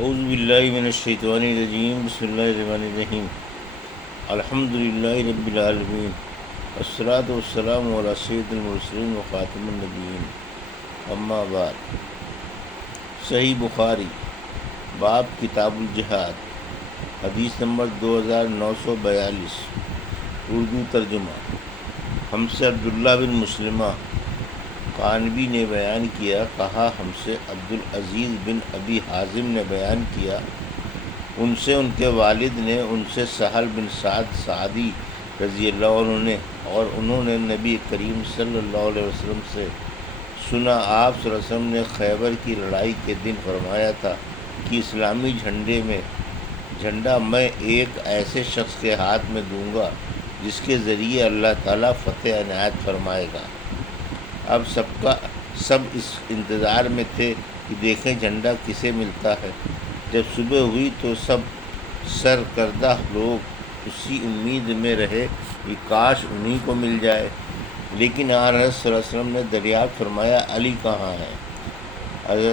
اعوذ باللہ من الشیطان الرجیم، بسم اللہ الرحمن الرحیم۔ الحمد للہ رب العالمین، والصلاۃ والسلام علی سید المرسلین وخاتم النبیین، اما بعد۔ صحیح بخاری، باب کتاب الجہاد، حدیث نمبر 2942، اردو ترجمہ۔ ہم سے عبداللہ بن مسلمہ قانبی نے بیان کیا، کہا ہم سے عبدالعزیز بن ابی حازم نے بیان کیا، ان سے ان کے والد نے، ان سے سہل بن سعد سعدی رضی اللہ عنہ نے، اور انہوں نے نبی کریم صلی اللہ علیہ وسلم سے سنا، آپ صلی اللہ علیہ وسلم نے خیبر کی لڑائی کے دن فرمایا تھا کہ اسلامی جھنڈا میں ایک ایسے شخص کے ہاتھ میں دوں گا جس کے ذریعے اللہ تعالیٰ فتح عنایت فرمائے گا۔ اب سب اس انتظار میں تھے کہ دیکھیں جھنڈا کسے ملتا ہے۔ جب صبح ہوئی تو سب سرکردہ لوگ اسی امید میں رہے کہ کاش انہی کو مل جائے، لیکن آن حضرت صلی اللہ علیہ وسلم نے دریافت فرمایا، علی کہاں ہے؟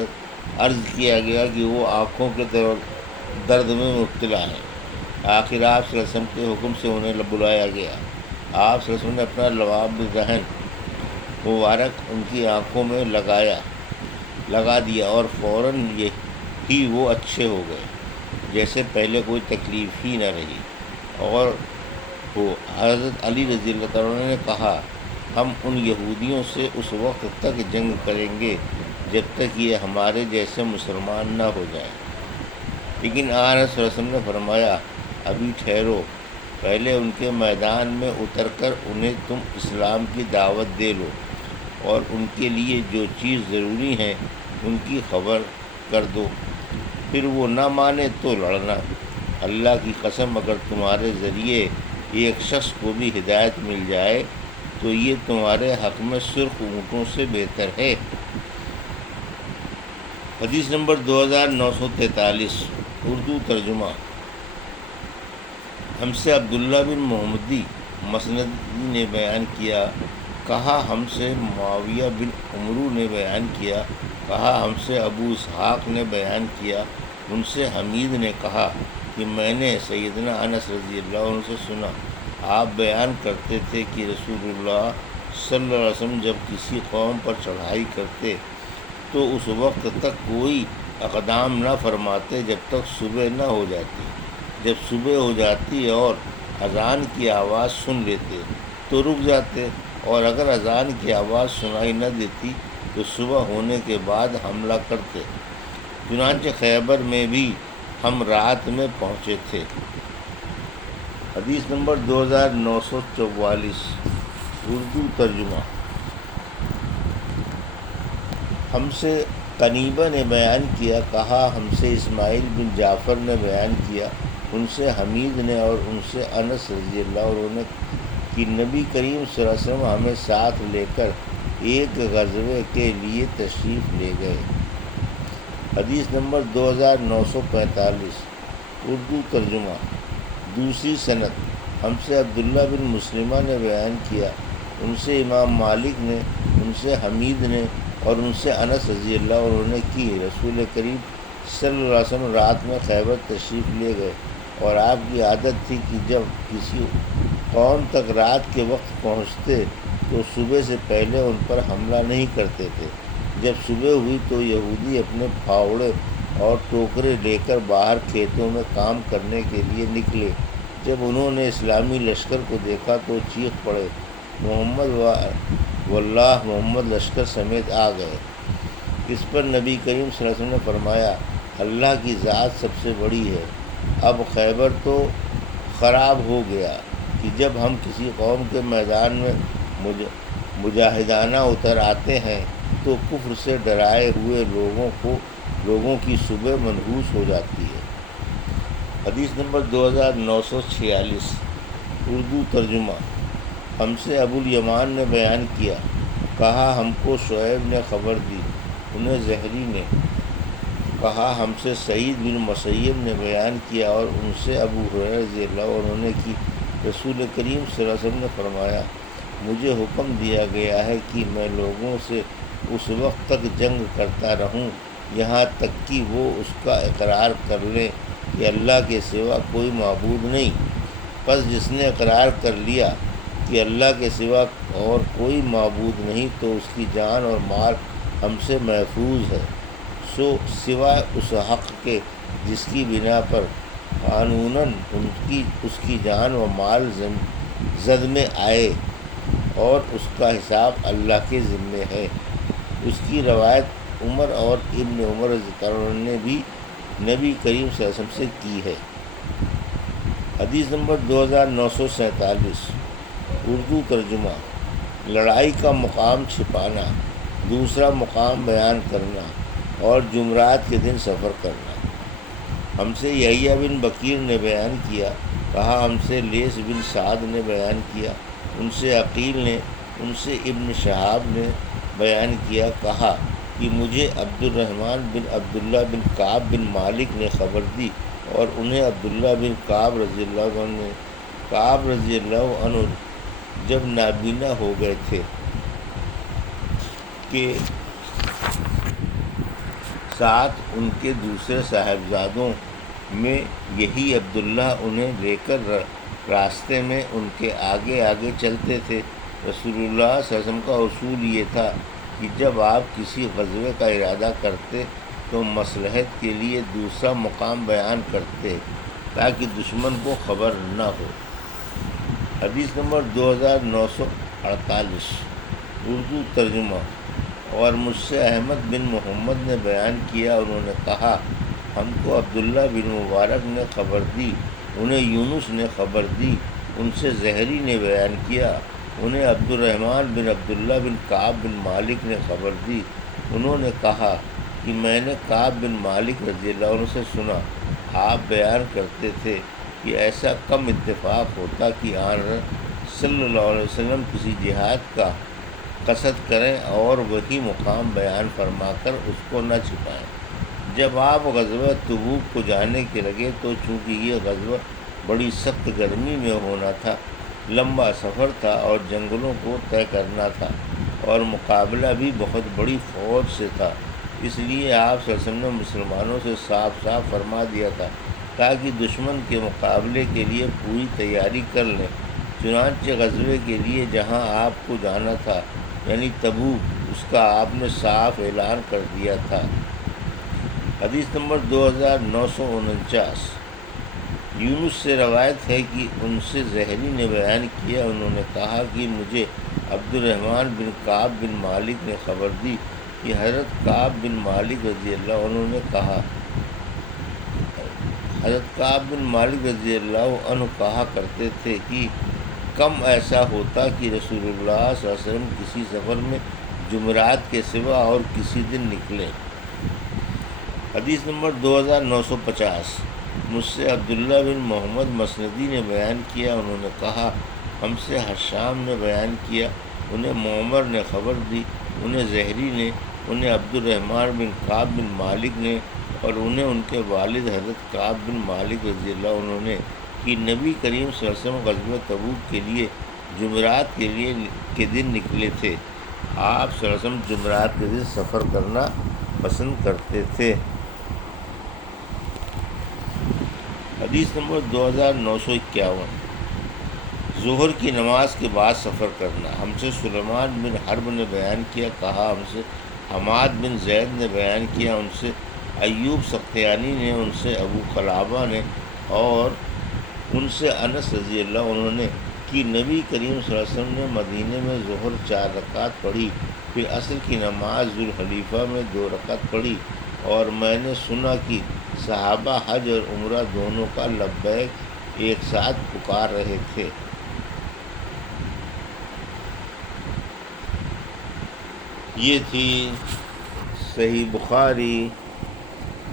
عرض کیا گیا کہ وہ آنکھوں کے درد میں مبتلا ہے۔ آخر آپ صلی اللہ علیہ وسلم کے حکم سے انہیں بلایا گیا۔ آپ صلی اللہ علیہ وسلم نے اپنا لعاب ذہن مبارک ان کی آنکھوں میں لگا دیا اور فوراً ہی وہ اچھے ہو گئے، جیسے پہلے کوئی تکلیف ہی نہ رہی۔ اور وہ حضرت علی رضی اللہ تعالیٰ عنہ نے کہا، ہم ان یہودیوں سے اس وقت تک جنگ کریں گے جب تک یہ ہمارے جیسے مسلمان نہ ہو جائیں، لیکن آن حضرت صلی اللہ علیہ وسلم نے فرمایا، ابھی ٹھہرو، پہلے ان کے میدان میں اتر کر انہیں تم اسلام کی دعوت دے لو اور ان کے لیے جو چیز ضروری ہیں ان کی خبر کر دو، پھر وہ نہ مانے تو لڑنا۔ اللہ کی قسم، اگر تمہارے ذریعے ایک شخص کو بھی ہدایت مل جائے تو یہ تمہارے حق میں سرخ اونٹوں سے بہتر ہے۔ حدیث نمبر 2943، اردو ترجمہ۔ ہم سے عبداللہ بن محمدی مسندی نے بیان کیا، کہا ہم سے معاویہ بن عمرو نے بیان کیا، کہا ہم سے ابو اسحاق نے بیان کیا، ان سے حمید نے کہا کہ میں نے سیدنا انس رضی اللہ عنہ سے سنا، آپ بیان کرتے تھے کہ رسول اللہ صلی اللہ علیہ وسلم جب کسی قوم پر چڑھائی کرتے تو اس وقت تک کوئی اقدام نہ فرماتے جب تک صبح نہ ہو جاتی۔ جب صبح ہو جاتی اور اذان کی آواز سن لیتے تو رک جاتے، اور اگر اذان کی آواز سنائی نہ دیتی تو صبح ہونے کے بعد حملہ کرتے۔ چنانچہ خیبر میں بھی ہم رات میں پہنچے تھے۔ حدیث نمبر 2944، اردو ترجمہ۔ ہم سے قنیبہ نے بیان کیا، کہا ہم سے اسماعیل بن جعفر نے بیان کیا، ان سے حمید نے اور ان سے انس رضی اللہ عنہ نے کہ نبی کریم صلی اللہ علیہ وسلم ہمیں ساتھ لے کر ایک غزوے کے لیے تشریف لے گئے۔ حدیث نمبر 2945، اردو ترجمہ۔ دوسری سند، ہم سے عبداللہ بن مسلمہ نے بیان کیا، ان سے امام مالک نے، ان سے حمید نے اور ان سے انس رضی اللہ عنہ نے کہ رسول کریم صلی اللہ علیہ وسلم رات میں خیبر تشریف لے گئے، اور آپ کی عادت تھی کہ جب کسی قوم تک رات کے وقت پہنچتے تو صبح سے پہلے ان پر حملہ نہیں کرتے تھے۔ جب صبح ہوئی تو یہودی اپنے پھاوڑے اور ٹوکرے لے کر باہر کھیتوں میں کام کرنے کے لیے نکلے۔ جب انہوں نے اسلامی لشکر کو دیکھا تو چیخ پڑے، محمد واللہ، محمد لشکر سمیت آ گئے۔ اس پر نبی کریم صلی اللہ علیہ وسلم نے فرمایا، اللہ کی ذات سب سے بڑی ہے، اب خیبر تو خراب ہو گیا کہ جب ہم کسی قوم کے میدان میں مجاہدانہ اتر آتے ہیں تو کفر سے ڈرائے ہوئے لوگوں کی صبح منحوس ہو جاتی ہے۔ حدیث نمبر 2946، اردو ترجمہ۔ ہم سے ابو الیمان نے بیان کیا، کہا ہم کو شعیب نے خبر دی، انہیں زہری نے کہا ہم سے سعید بن مسیب نے بیان کیا، اور ان سے ابو ہریرہ رضی اللہ عنہ نے کہ رسول کریم صلی اللہ علیہ وسلم نے فرمایا، مجھے حکم دیا گیا ہے کہ میں لوگوں سے اس وقت تک جنگ کرتا رہوں یہاں تک کہ وہ اس کا اقرار کر لیں کہ اللہ کے سوا کوئی معبود نہیں۔ پس جس نے اقرار کر لیا کہ اللہ کے سوا اور کوئی معبود نہیں تو اس کی جان اور مال ہم سے محفوظ ہے، سوائے اس حق کے جس کی بنا پر قانوناً اس کی جان و مال زد میں آئے، اور اس کا حساب اللہ کے ذمے ہے۔ اس کی روایت عمر اور ابن عمر رضی اللہ عنہ نے بھی نبی کریم صلی اللہ علیہ وسلم سے کی ہے۔ حدیث نمبر 2947، اردو ترجمہ۔ لڑائی کا مقام چھپانا، دوسرا مقام بیان کرنا اور جمعرات کے دن سفر کرنا۔ ہم سے یحییٰ بن بکیر نے بیان کیا، کہا ہم سے لیث بن سعد نے بیان کیا، ان سے عقیل نے، ان سے ابن شہاب نے بیان کیا، کہا کہ مجھے عبد الرحمن بن عبداللہ بن کعب بن مالک نے خبر دی، اور انہیں عبداللہ بن کعب رضی اللہ عنہ نے۔ کعب رضی اللہ عنہ جب نابینا ہو گئے تھے کہ ساتھ ان کے دوسرے صاحبزادوں میں یہی عبداللہ انہیں لے کر راستے میں ان کے آگے آگے چلتے تھے۔ رسول اللہ صلی اللہ علیہ وسلم کا اصول یہ تھا کہ جب آپ کسی غزوے کا ارادہ کرتے تو مصلحت کے لیے دوسرا مقام بیان کرتے تاکہ دشمن کو خبر نہ ہو۔ حدیث نمبر 2948، اردو ترجمہ۔ اور مجھ سے احمد بن محمد نے بیان کیا، انہوں نے کہا ہم کو عبداللہ بن مبارک نے خبر دی، انہیں یونس نے خبر دی، ان سے زہری نے بیان کیا، انہیں عبد الرحمن بن عبداللہ بن کعب بن مالک نے خبر دی، انہوں نے کہا کہ میں نے کعب بن مالک رضی اللہ عنہ سے سنا، آپ بیان کرتے تھے کہ ایسا کم اتفاق ہوتا کہ آن صلی اللہ علیہ وسلم کسی جہاد کا قصد کریں اور وہی مقام بیان فرما کر اس کو نہ چھپائیں۔ جب آپ غزوہ تبوک کو جانے کے لگے تو چونکہ یہ غزوہ بڑی سخت گرمی میں ہونا تھا، لمبا سفر تھا اور جنگلوں کو طے کرنا تھا، اور مقابلہ بھی بہت بڑی فوج سے تھا، اس لیے آپ صلی اللہ علیہ وسلم نے مسلمانوں سے صاف صاف فرما دیا تھا تاکہ دشمن کے مقابلے کے لیے پوری تیاری کر لیں۔ چنانچہ غزوے کے لیے جہاں آپ کو جانا تھا یعنی تبوک، اس کا آپ نے صاف اعلان کر دیا تھا۔ حدیث نمبر 2949، یونس سے روایت ہے کہ ان سے زہری نے بیان کیا، انہوں نے کہا کہ مجھے عبد الرحمن بن کعب بن مالک نے خبر دی کہ حضرت کعب بن مالک رضی اللہ عنہ نے کہا، حضرت کعب بن مالک رضی اللہ عنہ کہا کرتے تھے کہ کم ایسا ہوتا کہ رسول اللہ صلی اللہ علیہ وسلم کسی سفر میں جمعرات کے سوا اور کسی دن نکلیں۔ حدیث نمبر 2950، مجھ سے عبداللہ بن محمد مسندی نے بیان کیا، انہوں نے کہا ہم سے حشام نے بیان کیا، انہیں معمر نے خبر دی، انہیں زہری نے، انہیں عبد الرحمن بن کعب بن مالک نے، اور انہیں ان کے والد حضرت کعب بن مالک رضی اللہ عنہ نے کہ نبی کریم صلی اللہ علیہ وسلم غزوہ تبوک کے لیے جمعرات کے دن نکلے تھے۔ آپ صلی اللہ علیہ وسلم جمعرات کے دن سفر کرنا پسند کرتے تھے۔ حدیث نمبر 2951، ظہر کی نماز کے بعد سفر کرنا۔ ہم سے سلیمان بن حرب نے بیان کیا، کہا ہم سے حماد بن زید نے بیان کیا، ان سے ایوب سختیانی نے، ان سے ابو قلابہ نے، اور ان سے انس رضی اللہ عنہ نے کہ نبی کریم صلی اللہ علیہ وسلم نے مدینے میں ظہر 4 رکعت پڑھی، پھر عصر کی نماز ذوالحلیفہ میں 2 رکعت پڑھی، اور میں نے سنا کہ صحابہ حج اور عمرہ دونوں کا لبیک ایک ساتھ پکار رہے تھے۔ یہ تھی صحیح بخاری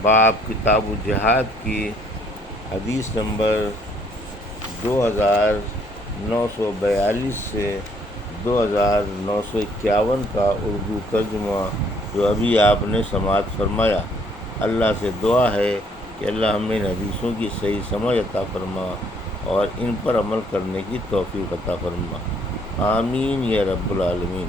باب کتاب الجہاد کی حدیث نمبر 2942 سے 2951 کا اردو ترجمہ جو ابھی آپ نے سماعت فرمایا۔ اللہ سے دعا ہے کہ اللہ ہمیں ان حدیثوں کی صحیح سمجھ عطا فرما اور ان پر عمل کرنے کی توفیق عطا فرما، آمین یا رب العالمین۔